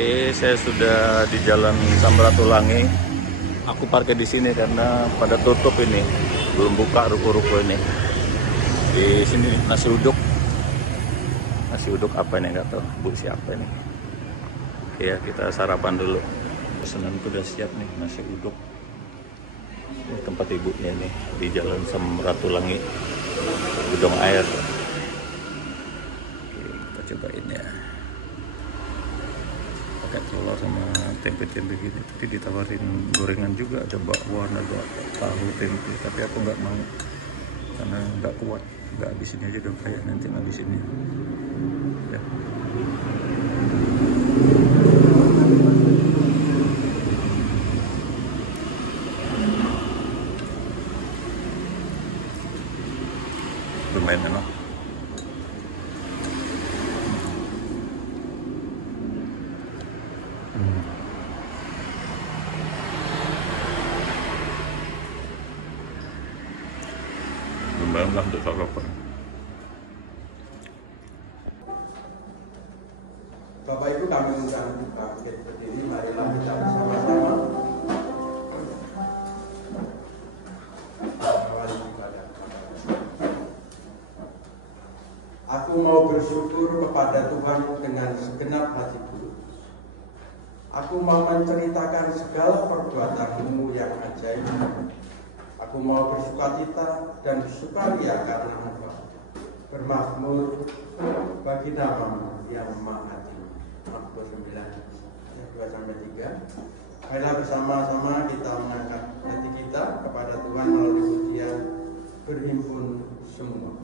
Oke, saya sudah di Jalan Samratulangi. Aku parkir di sini karena pada tutup ini, belum buka ruko-ruko ini. Di sini nasi uduk. Nasi uduk apa ini nggak tahu, Bu siapa ini. Oke ya, kita sarapan dulu. Pesananku udah siap nih, nasi uduk. Ini tempat ibunya nih di Jalan Samratulangi. Gudang air. Oke, kita cobain ya. Pakai telur sama tempe-tempe gini, tapi ditawarin gorengan juga, ada bakwan, ada tahu tempe, tapi aku nggak mau karena nggak kuat, nggak habisin aja dong, kayak nanti ngabisinnya ya. Lumayan enak. Lumayan lah untuk sarapan. Bapak Ibu, kami undang bangkit berdiri, marilah kita bersama-sama awali ibadah. Aku mau bersyukur kepada Tuhan dengan segenap hatiku. Aku mau menceritakan segala perbuatan-Mu yang ajaib. Aku mau bersukacita dan bersukaria karena Engkau. Bermakmur bagi nama-Mu yang maha tinggi. Mazmur 9 ayat 2-3. Marilah bersama-sama kita mengangkat hati kita kepada Tuhan melalui pujian berhimpun semua.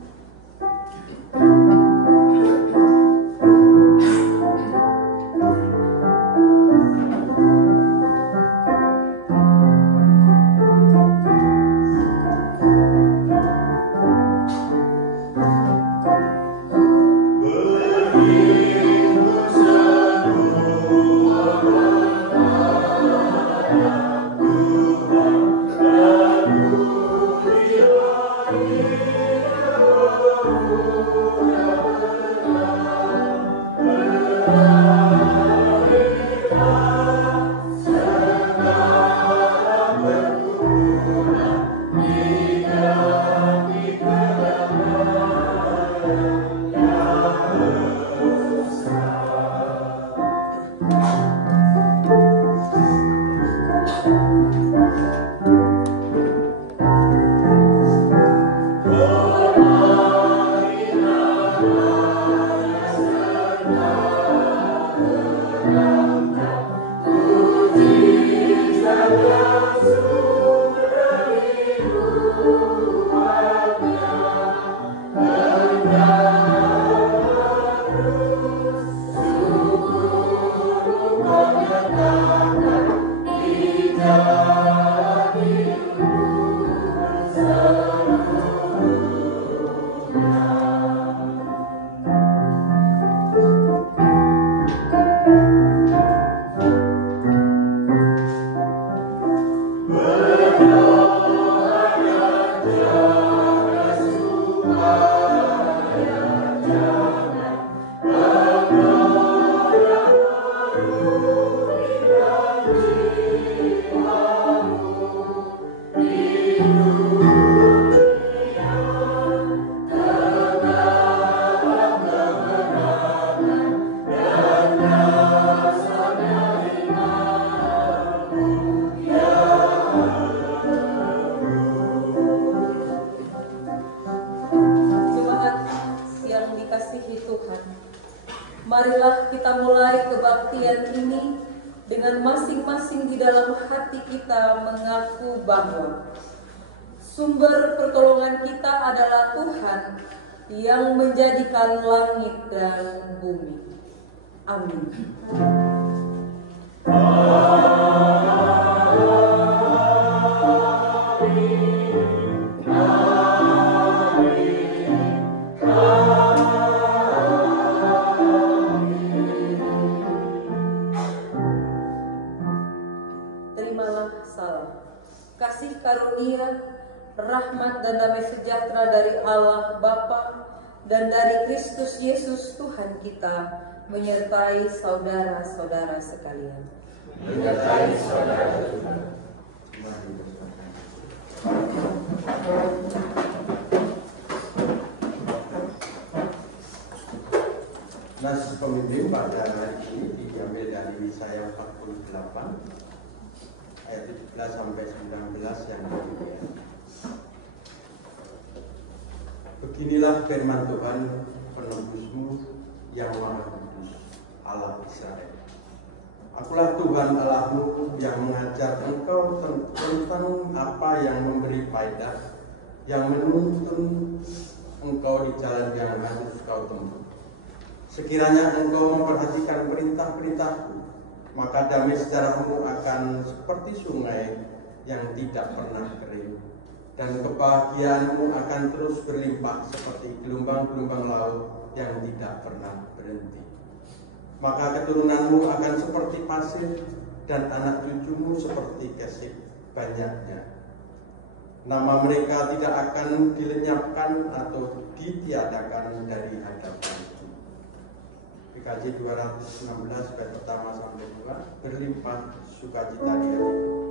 Marilah kita mulai kebaktian ini dengan masing-masing di dalam hati kita mengaku bahwa sumber pertolongan kita adalah Tuhan yang menjadikan langit dan bumi. Amin. Kasih karunia, rahmat dan damai sejahtera dari Allah Bapa dan dari Kristus Yesus Tuhan kita menyertai saudara-saudara sekalian. Menyertai saudara-saudara. Nas pemimpin pada hari ini diambil dari Yesaya 48 ayat 17 sampai 19 yang demikian. Beginilah firman Tuhan penebusmu yang Maha Kudus, Allah Israel. Akulah Tuhan Allahmu yang mengajar engkau tentang apa yang memberi faedah, yang menuntun engkau di jalan yang harus kau tempuh. Sekiranya engkau memperhatikan perintah-perintahku, maka damai sejarahmu akan seperti sungai yang tidak pernah kering, dan kebahagiaanmu akan terus berlimpah seperti gelombang-gelombang laut yang tidak pernah berhenti. Maka keturunanmu akan seperti pasir, dan anak cucumu seperti kesik banyaknya. Nama mereka tidak akan dilenyapkan atau ditiadakan dari hadapanku. PKJ 216 bait pertama sampai 2, berlimpah sukacita di hatiku.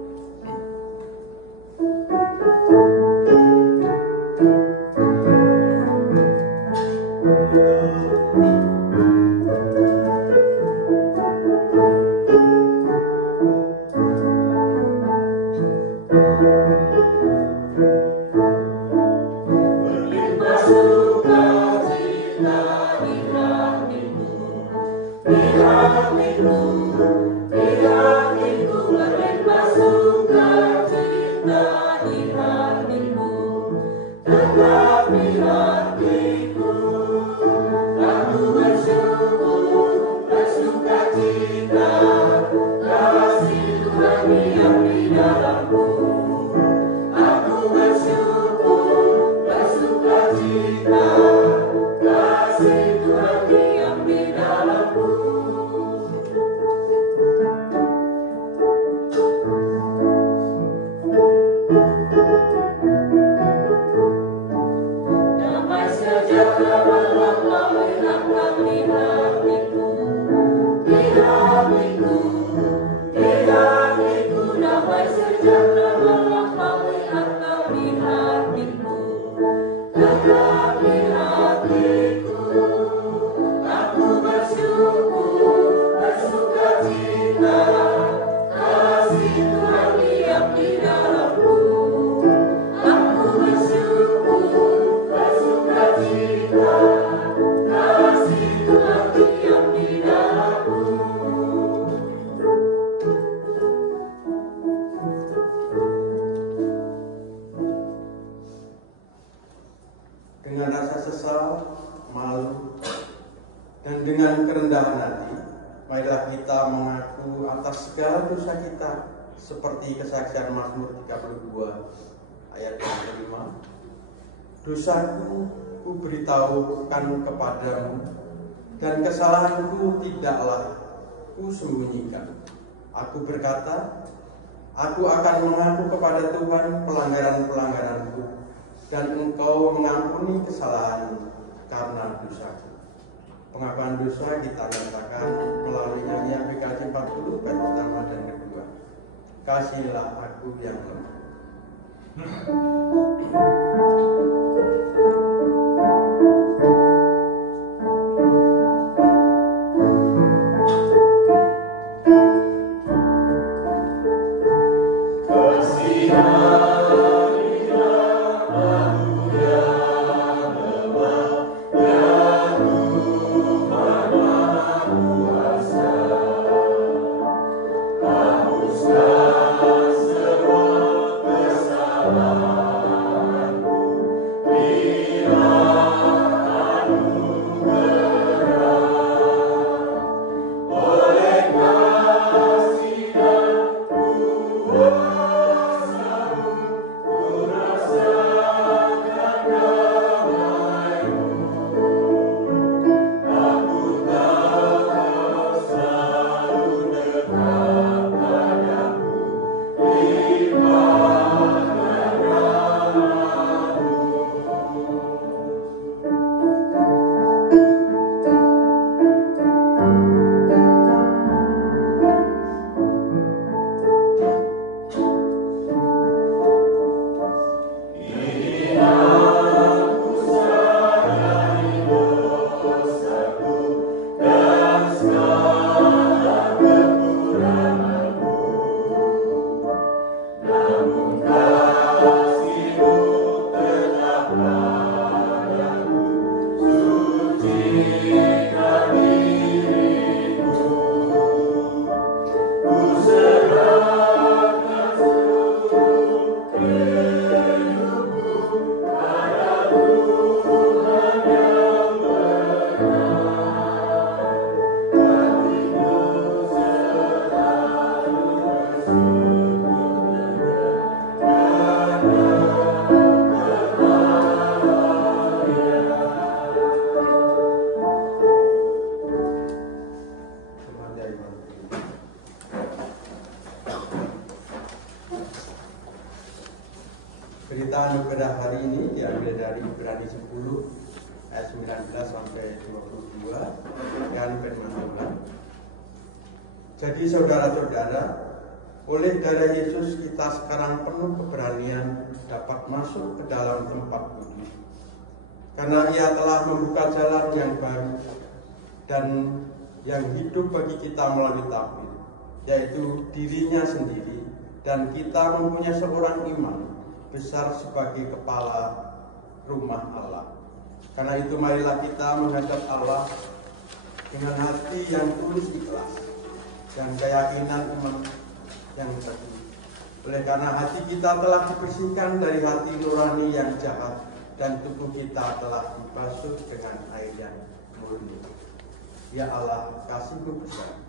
Dengan rasa sesal, malu, dan dengan kerendahan hati, marilah kita mengaku atas segala dosa kita, seperti kesaksian Mazmur 32 ayat yang kelima. Dosaku ku beritahukan kepadamu, dan kesalahanku tidaklah ku sembunyikan. Aku berkata, aku akan mengaku kepada Tuhan pelanggaran-pelanggaranku, dan engkau mengampuni kesalahan karena dosaku. Pengakuan dosa kita nyatakan melalui nyanyian PKJ 40 bait pertama dan kedua. Kasihilah aku yang lemah. Berita anugerah hari ini diambil dari Ibrani 10 ayat 19 sampai 22 dengan firman Tuhan. Jadi saudara-saudara, oleh darah Yesus kita sekarang penuh keberanian dapat masuk ke dalam tempat kudus. Karena Ia telah membuka jalan yang baru dan yang hidup bagi kita melalui tabir, yaitu dirinya sendiri, dan kita mempunyai seorang imam besar sebagai kepala rumah Allah. Karena itu marilah kita menghadap Allah dengan hati yang tulus ikhlas dan keyakinan iman yang teguh. Oleh karena hati kita telah dibersihkan dari hati nurani yang jahat dan tubuh kita telah dibasuh dengan air yang murni. Ya Allah, kasih-Mu besar.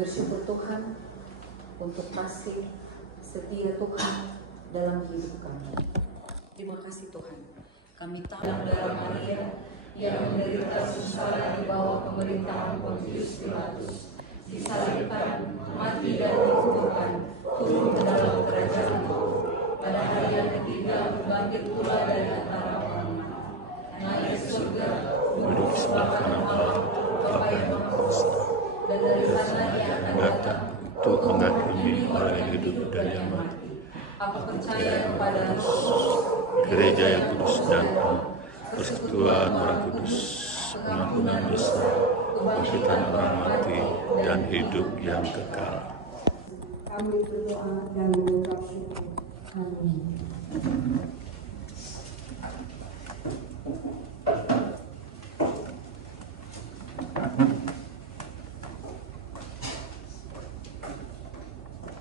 Bersyukur Tuhan untuk kasih setia Tuhan dalam hidup kami. Terima kasih Tuhan. Kami tahu darah Maria yang menderita susah di bawah pemerintahan Pontius Pilatus, disalibkan, mati dan dikuburkan, turun ke dalam kerajaan pada hari yang ketiga berbangkit pula dari antara orang mati, naik ke surga, duduk sebelah kanan Allah Bapa yang Maha Kuasa. Dan dari sana Ia akan datang untuk menghakimi orang yang hidup dan yang mati. Aku percaya kepada gereja yang kudus dan persekutuan orang kudus, pengampunan dosa, kebangkitan orang mati, dan hidup yang kekal. Kami berdoa dan mengucap syukur. Amin.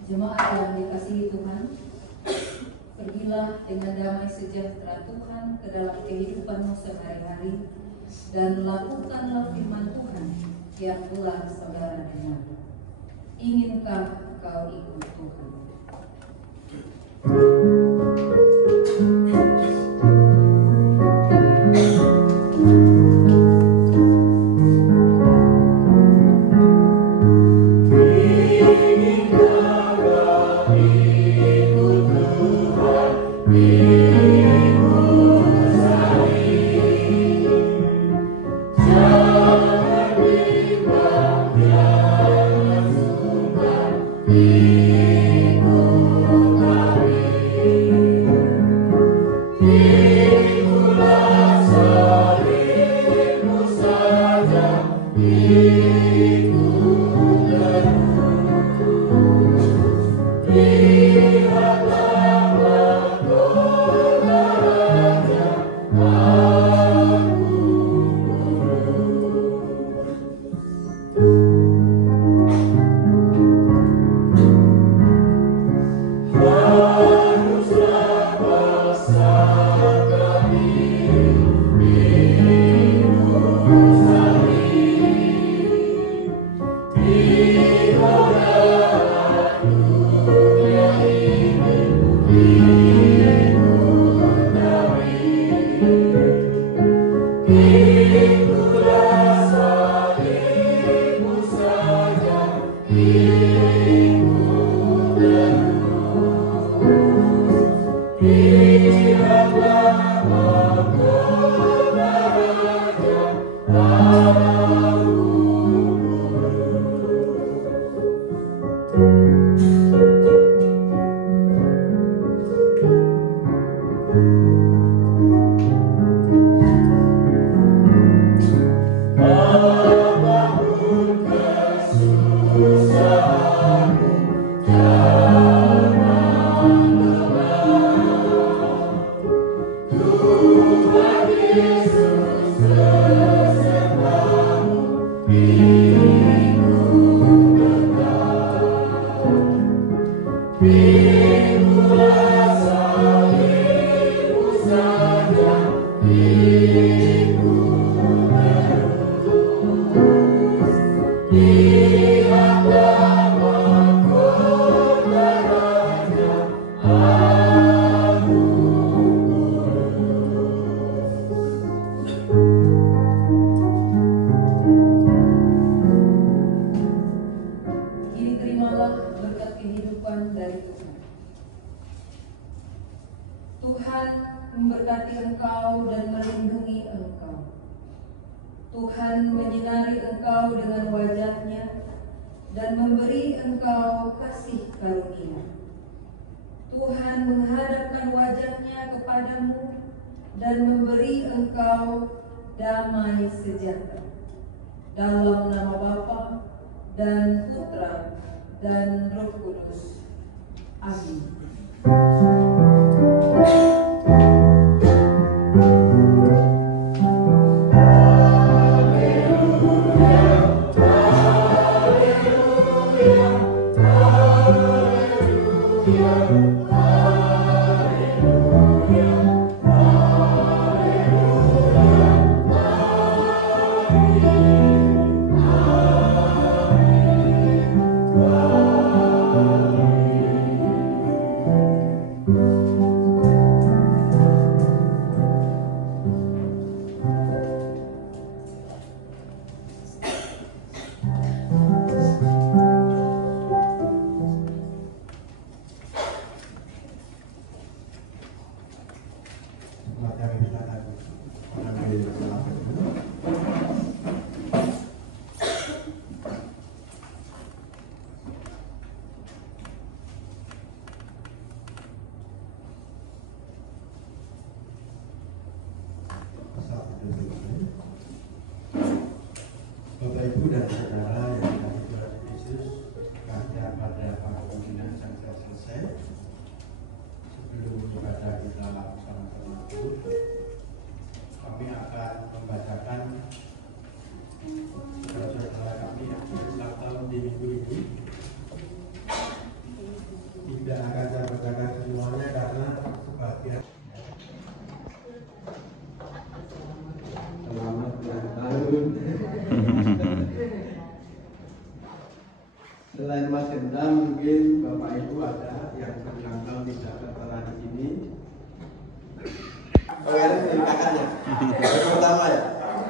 Jemaat yang dikasihi Tuhan, pergilah dengan damai sejahtera Tuhan ke dalam kehidupanmu sehari-hari dan lakukanlah firman Tuhan yang telah saudara dengar. Inginkah kau ikut Tuhan? Tuhan menyinari engkau dengan wajah-Nya dan memberi engkau kasih karunia. Tuhan menghadapkan wajah-Nya kepadamu dan memberi engkau damai sejahtera. Dalam nama Bapa dan Putra dan Roh Kudus. Amin. Bapak Ibu dan saudara yang dikasihi Tuhan Yesus, pada para pembinaan yang sudah selesai. Sebelum ibadah kita sama-sama duduk, kami akan membacakan saudara-saudara kami yang berulang tahun di minggu ini. Tidak akan saya bacakan semuanya karena sebagian. Selamat ulang tahun. Selain Mas Hendra, mungkin Bapak Ibu ada yang berulang tahun tidak tertera di sini. Oh ya, dari kakaknya. Yang pertama ya.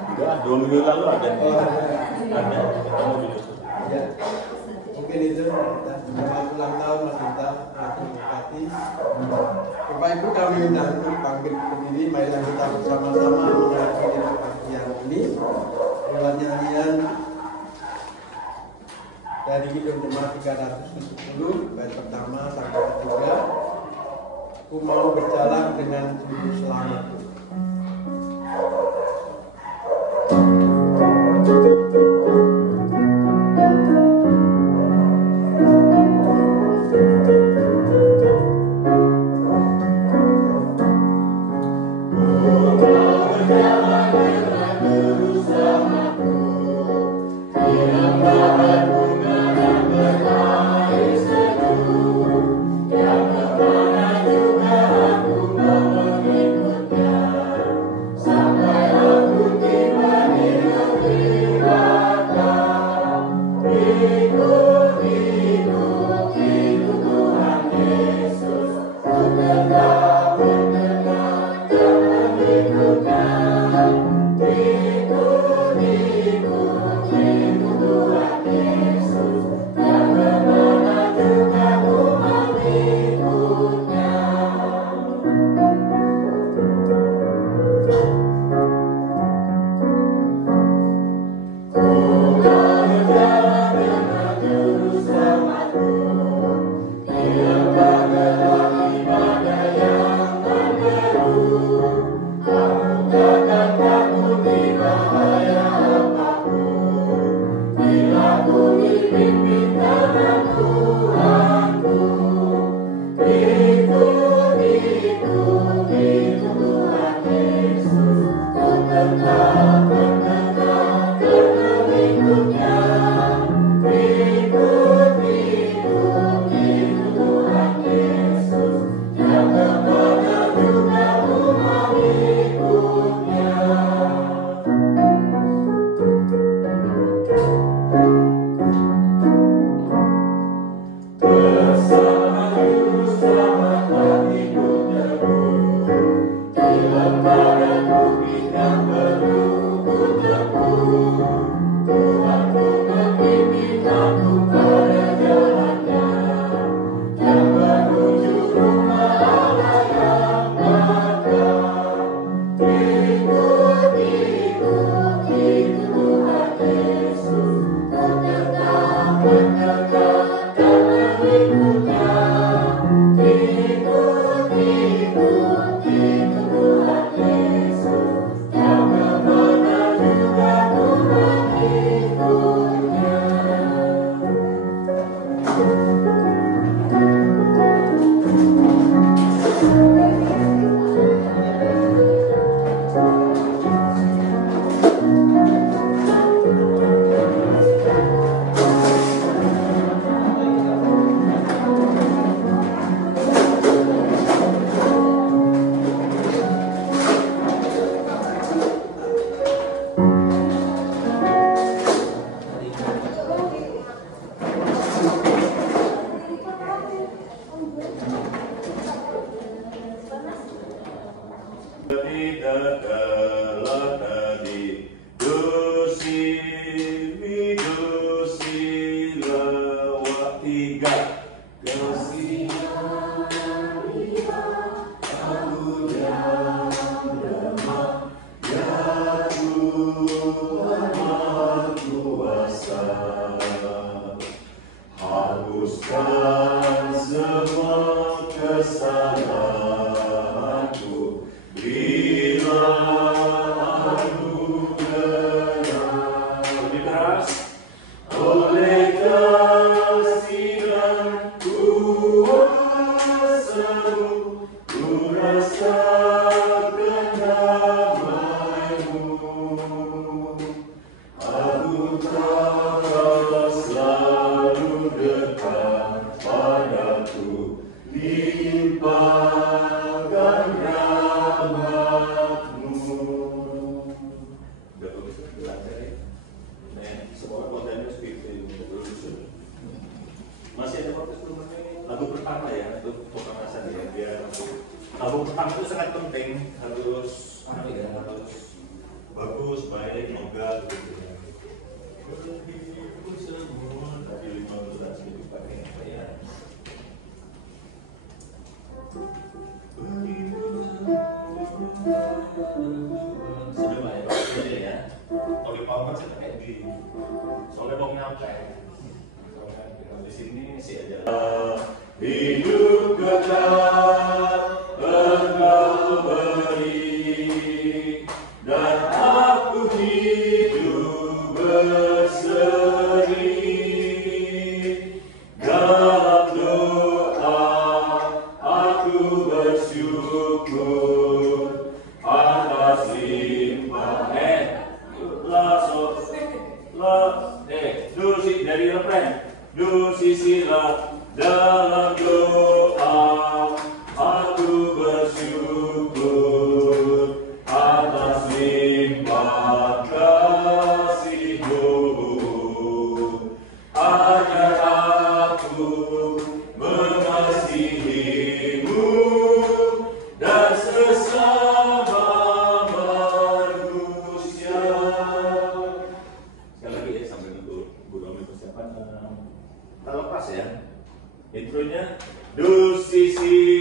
Enggak, 2 minggu lalu ada. Ada. Ketemu di Yesus. Ya. Mungkin itu selamat ulang tahun Mas Hendra. Terima kasih. Bapak Ibu kami undang untuk panggil berdiri. Marilah kita bersama-sama menghadiri yang ini. Lewat nyanyian dari Kidung Jemaat 310 bait pertama sampai ketiga. Ku mau berjalan dengan juru selamatku. Ikut, Semua kontennya seperti itu. Masih ada podcast belum? Lagu pertama ya, itu pemanasan ya. Biar lagu pertama itu sangat penting, harus harus bagus, baik, moga gitu ya. Semua tadi 15 ribu pakai apa ya? Sudah banyak aja ya. Oleh Palmer sih pakai di soalnya mau nyampe. Di sini sih aja. Hidup kekal Engkau beri dan aku hidup berseri dalam doa aku bersyukur atas limpahan Dusi dari refren Dusi sila dalam doa aku bersyukur atas limpah kasih-Mu agar aku mengasihi-Mu dan sesama manusia. Sekali lagi ya sambil nunggu Bu Romi persiapan. Kita lepas ya intronya. Do sisi